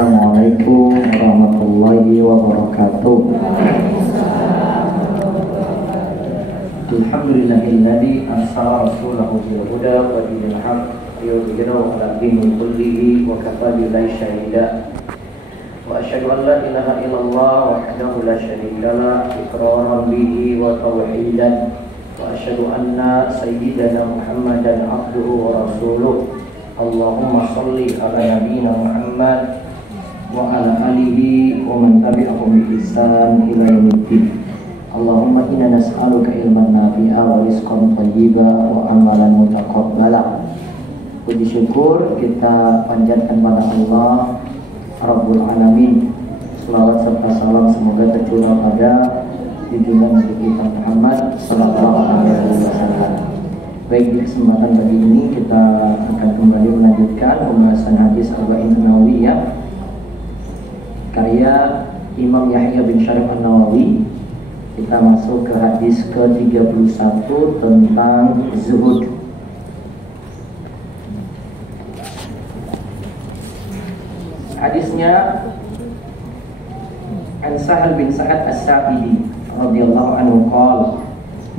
Assalamualaikum warahmatullahi wabarakatuh. Alhamdulillahilladzi arsala rasulahu bil huda wa dinil haqq liyudhhirahu 'ala dini kullihi wa kafa billahi shahida. Wa asyhadu an la ilaha illallah wahdahu la syarika lah iqraran bihi wa tauhidan. Wa asyhadu anna sayyidana Muhammadan abduhu wa rasuluh. Allahumma sholli ala nabiyyina Muhammad wa ala alihi wa man tabi'ahum bi ihsan ila yaumiddin. Allahumma inna nas'aluka ilman nafi'a wa rizqan thayyiba wa amalan mutaqabbala. Puji syukur kita panjatkan pada Allah Rabbul Alamin. Salawat serta salam semoga tercurah pada junjungan Nabi kita Muhammad sallallahu alaihi wasallam. Baik, di kesempatan pagi ini kita akan kembali melanjutkan pembahasan hadis Arba'in An-Nawawiyah karya Imam Yahya bin Syarif An-Nawawi. Kita masuk ke hadis ke-31 tentang zuhud. Hadisnya An Sahal bin Sa'ad As-Sa'idi radhiyallahu anhu qala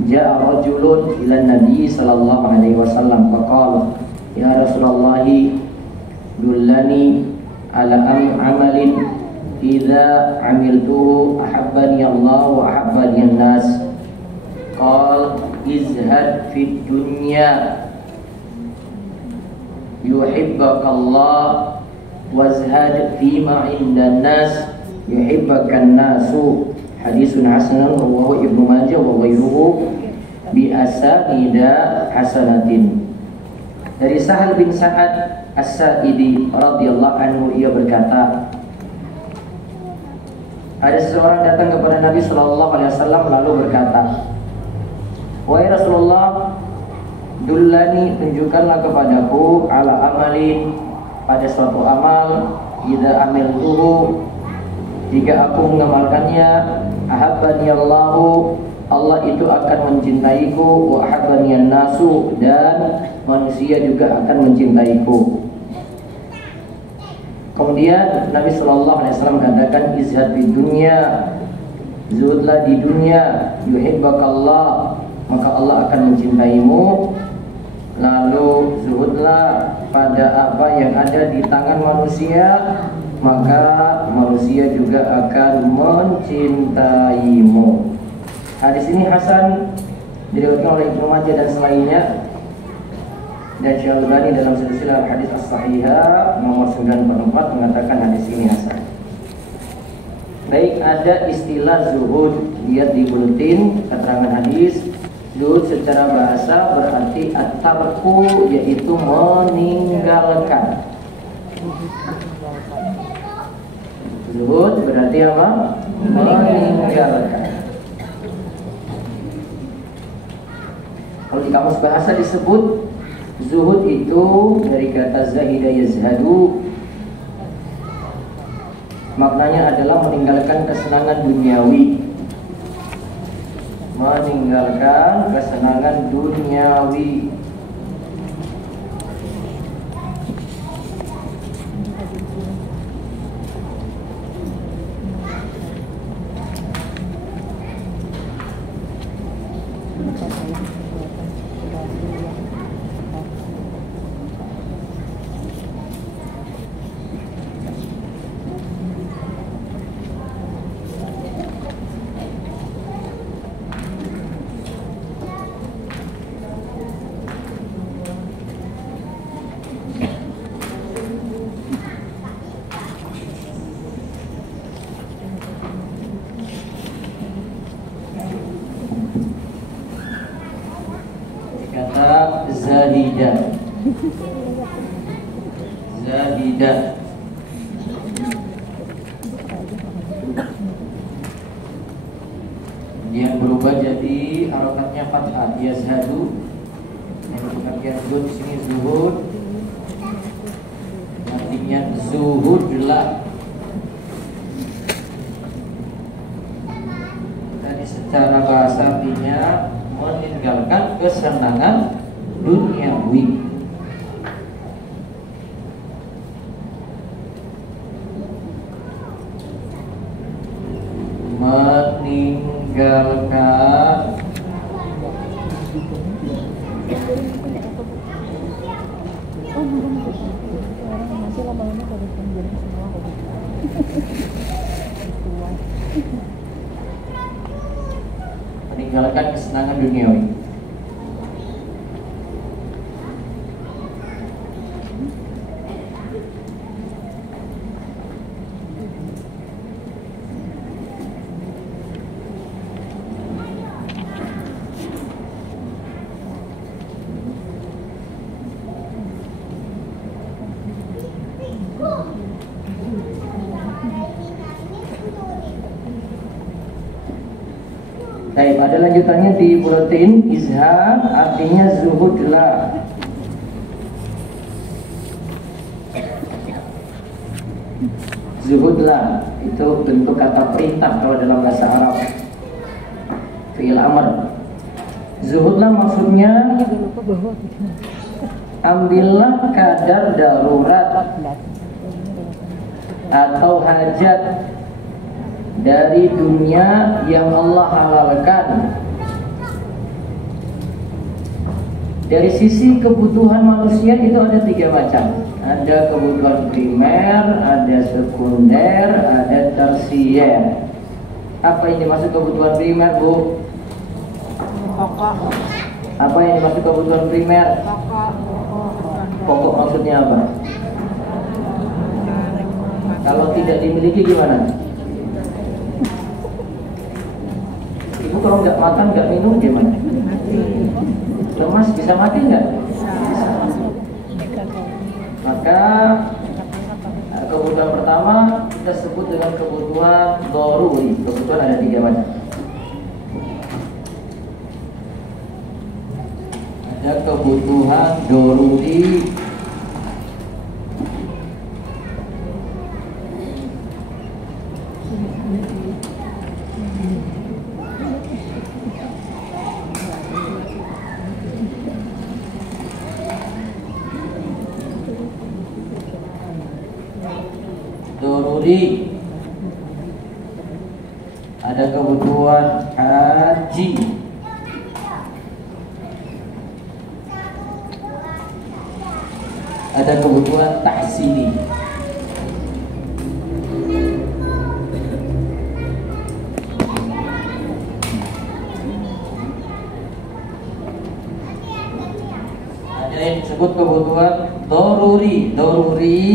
Ja'a rajulun ila Nabi sallallahu alaihi wasallam faqala ya Rasulullah dullani ala amalin idza amiltuhu ahabbani Allah wa ahabbani an-nas. Qala izhad fid dunya yuhibbaka Allah wazhad fima 'indan nas yuhibbakan nasu. Hadisun hasanun rawahu Ibnu Majah wa ghairuhu bi asanida hasanatin. Dari Sahal bin Sa'ad As-Sa'idi radhiyallahu anhu, ia berkata, ada seseorang datang kepada Nabi sallallahu alaihi wasallam lalu berkata, wahai Rasulullah, dullani, tunjukkanlah kepadaku ala amalin, pada suatu amal, idza amiltuhu, jika aku mengamalkannya, ahabbani Allahu, Allah itu akan mencintaiku, wa ahabbani an-nasu, dan manusia juga akan mencintaiku. Kemudian Nabi sallallahu alaihi wasallam katakan, izhad di dunia, zuhudlah di dunia, yuhibbakallah, maka Allah akan mencintaimu. Lalu zuhudlah pada apa yang ada di tangan manusia, maka manusia juga akan mencintaimu. Hadis ini hasan, diriwayatkan oleh Ibnu Majah dan selainnya, dan Syalbani dalam silsilah hadis as-sahihah nomor 94 mengatakan hadis ini hasan. Baik, ada istilah zuhud, lihat di buletin keterangan hadis. Zuhud secara bahasa berarti at-tarku, yaitu meninggalkan. Zuhud berarti apa? Meninggalkan. Kalau di kamus bahasa disebut zuhud itu dari kata zahida yazhadu, maknanya adalah meninggalkan kesenangan duniawi. Meninggalkan kesenangan duniawi. Zahidah. Yang berubah jadi harokatnya fathah, yazhadu. Yang bagian zuhud di sini zuhud, artinya zuhudlah. Tadi secara bahasa artinya meninggalkan kesenangan duniawi. meninggalkan kesenangan duniawi. Baik, ada lanjutannya di buletin. Izhar artinya zuhudlah. Zuhudlah itu bentuk kata perintah kalau dalam bahasa Arab, fi'il amr. Zuhudlah maksudnya ambillah kadar darurat atau hajat dari dunia yang Allah halalkan. Dari sisi kebutuhan manusia itu ada 3 macam. Ada kebutuhan primer, ada sekunder, ada tersier. Apa yang dimaksud kebutuhan primer, Bu? Pokok. Apa yang dimaksud kebutuhan primer? Pokok maksudnya apa? Kalau tidak dimiliki gimana? Ibu kalau nggak makan, nggak minum gimana? Lemas, bisa mati nggak? Maka kebutuhan pertama kita sebut dengan kebutuhan doruri. Kebutuhan ada 3 macam. Ada kebutuhan doruri, ada kebutuhan haji, ada kebutuhan tahsini. Ada yang disebut kebutuhan doruri. Doruri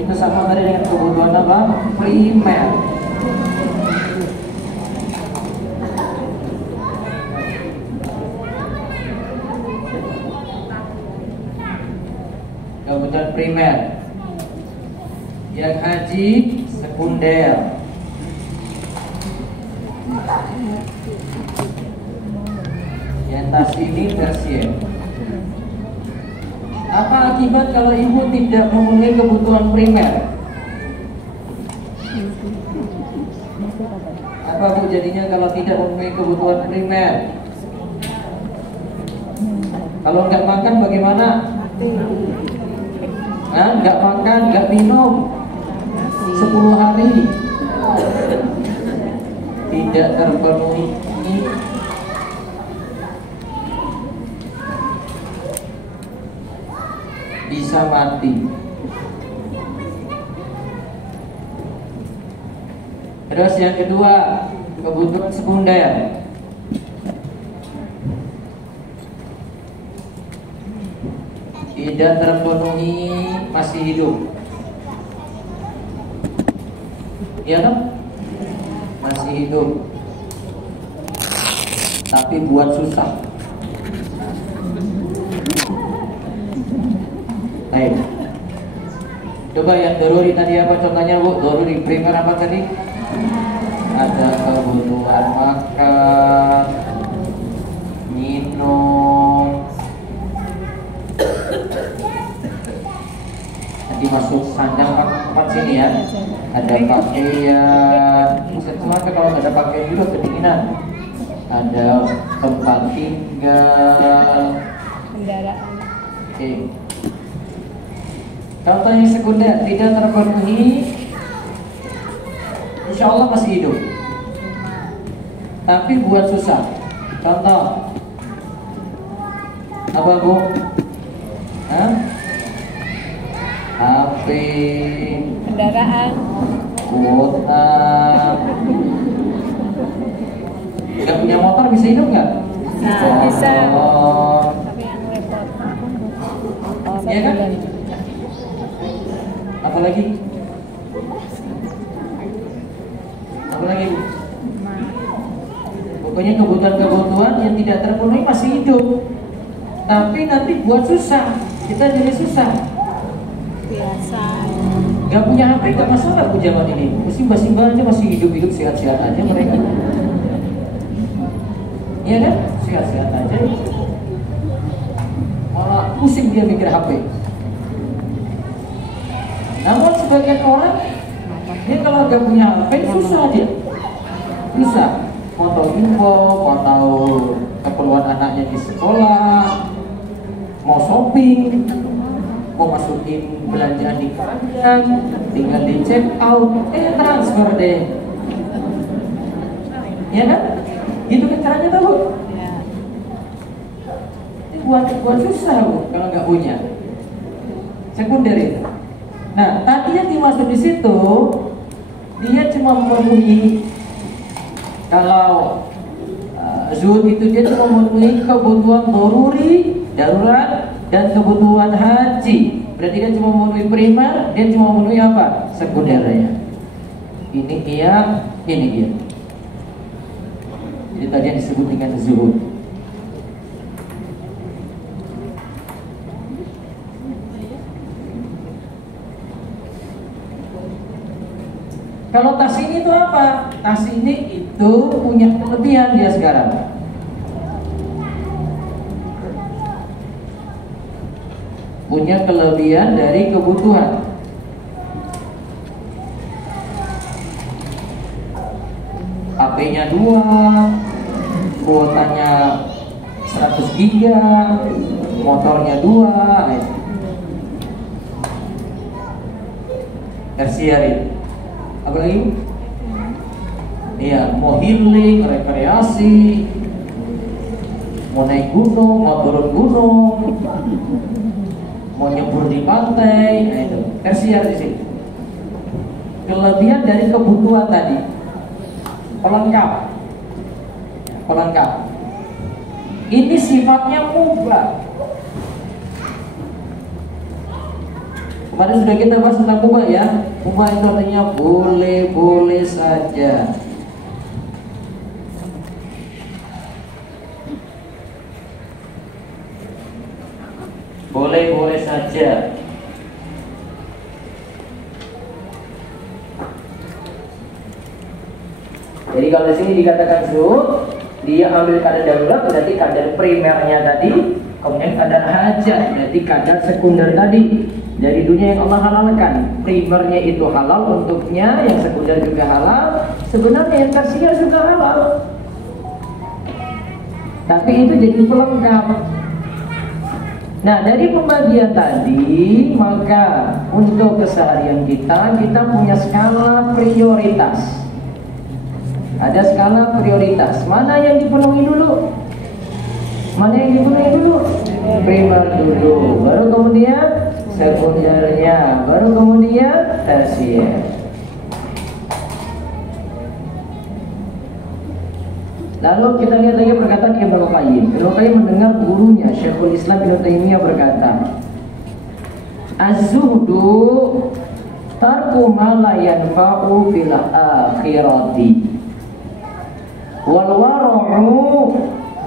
itu sama tadi dengan kebutuhan apa? Primer. Kebutuhan primer. Yang haji sekunder. Yang tasini tersier. Apa akibat kalau ibu tidak memenuhi kebutuhan primer? Apa Bu jadinya kalau tidak memenuhi kebutuhan primer? Kalau nggak makan bagaimana? Nah, nggak makan, nggak minum 10 hari tidak terpenuhi, bisa mati. Terus yang kedua, kebutuhan sekunder. Tidak terpenuhi, masih hidup. Iya kan? Masih hidup, tapi buat susah. Baik. Coba yang doruri tadi apa contohnya Bu? Doruri primer apa tadi? Ada kebutuhan makan, minum. Nanti masuk sandang tempat sini ya. Ada pakaian. Semua kalau nggak ada pakaian juga kedinginan. Ada tempat tinggal. Kendaraan. Oke. Contoh yang sekunder tidak terpenuhi, insya Allah masih hidup. tapi buat susah. Contoh apa Bu? Hah? HP, Kendaraan. kuota. Gak punya motor bisa hidup nggak? Bisa. Oh, Tapi yang repot. iya kan? Apalagi? Apalagi Bu? Pokoknya kebutuhan-kebutuhan yang tidak terpenuhi masih hidup, tapi nanti buat susah, kita jadi susah. Biasa. Gak punya HP gak masalah Bu zaman ini. Simba-simba aja masih hidup-hidup sehat-sehat aja mereka. Iya kan? Sehat-sehat aja. Malah pusing dia mikir HP. Namun sebagian orang dia kalau gak punya HP susah dia. Susah. Mau tahu info, mau tahu keperluan anaknya di sekolah, mau shopping, mau masukin belanjaan di keranjang, tinggal di check out, transfer deh. Ya kan? Gitu kan caranya tahu. Ya. Ini buat susah Bu kalau nggak punya. Sekunder itu. Nah, tadi yang dimaksud di situ dia cuma memenuhi, kalau zuhud itu dia cuma memenuhi kebutuhan doruri, darurat, dan kebutuhan haji. Berarti dia cuma memenuhi primer, dia cuma memenuhi apa? Sekundernya. Ini iya, ini iya. Jadi tadi yang disebut dengan zuhud. Kalau tas ini itu apa? Tas ini itu punya kelebihan dia sekarang. Punya kelebihan dari kebutuhan. HP-nya 2, kuotanya 100 giga, motornya 2, tersier. Apa lagi? Iya, mau healing, rekreasi, mau naik gunung, mau turun gunung, mau nyebur di pantai, nah itu tersier di sini. Kelebihan dari kebutuhan tadi, pelengkap, pelengkap. Ini sifatnya mubah. Kemarin sudah kita bahas tentang mubah ya. Mubah itu artinya boleh-boleh saja. Boleh-boleh saja. Jadi kalau di sini dikatakan zuhud, dia ambil kadar darurat berarti kadar primernya tadi, kemudian kadar hajat berarti kadar sekunder tadi. Dari dunia yang Allah halalkan, primernya itu halal untuknya, yang sekunder juga halal. Sebenarnya yang tersier juga halal, tapi itu jadi pelengkap. Nah, dari pembagian tadi, maka untuk keseharian kita punya skala prioritas. Ada skala prioritas. Mana yang dipenuhi dulu? Mana yang dipenuhi dulu? Primer dulu, baru kemudian sekundernya, baru kemudian tersier. Lalu kita lihat lagi perkataan Ibnu Qayyim. Ibnu Qayyim mendengar gurunya Syekhul Islam Ibnu Taimiyah berkata, Az-zuhdu tarku ma la yanfa'u fil akhirati, wal wara'u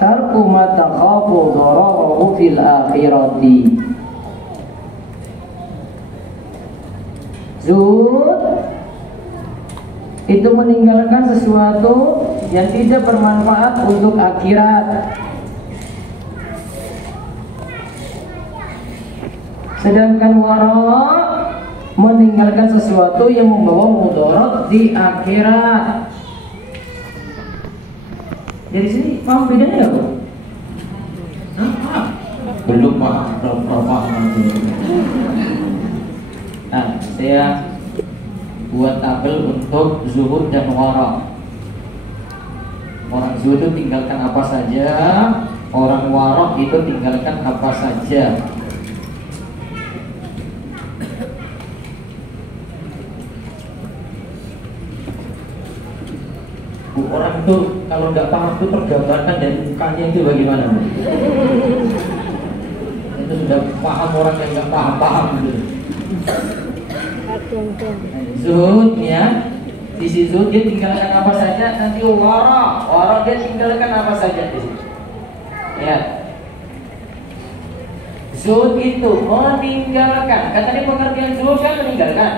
tarku ma takhafu dararuhu fil akhirati. Zuhud itu meninggalkan sesuatu yang tidak bermanfaat untuk akhirat. Sedangkan wara' meninggalkan sesuatu yang membawa mudarat di akhirat. Dari sini paham bedanya nggak, Bu? Belum Pak, Nah, saya buat tabel untuk zuhud dan wara. Orang zuhud itu tinggalkan apa saja, orang warok itu tinggalkan apa saja. Bu, orang itu kalau nggak paham itu tergambarkan dari mukanya itu bagaimana, Bu? Itu sudah paham orang yang nggak paham gitu. Zuhud ya, sisi zuhud dia tinggalkan apa saja. Nanti warok dia tinggalkan apa saja di sini. Ya, zuhud itu meninggalkan. Katanya pengertian zuhud kan meninggalkan.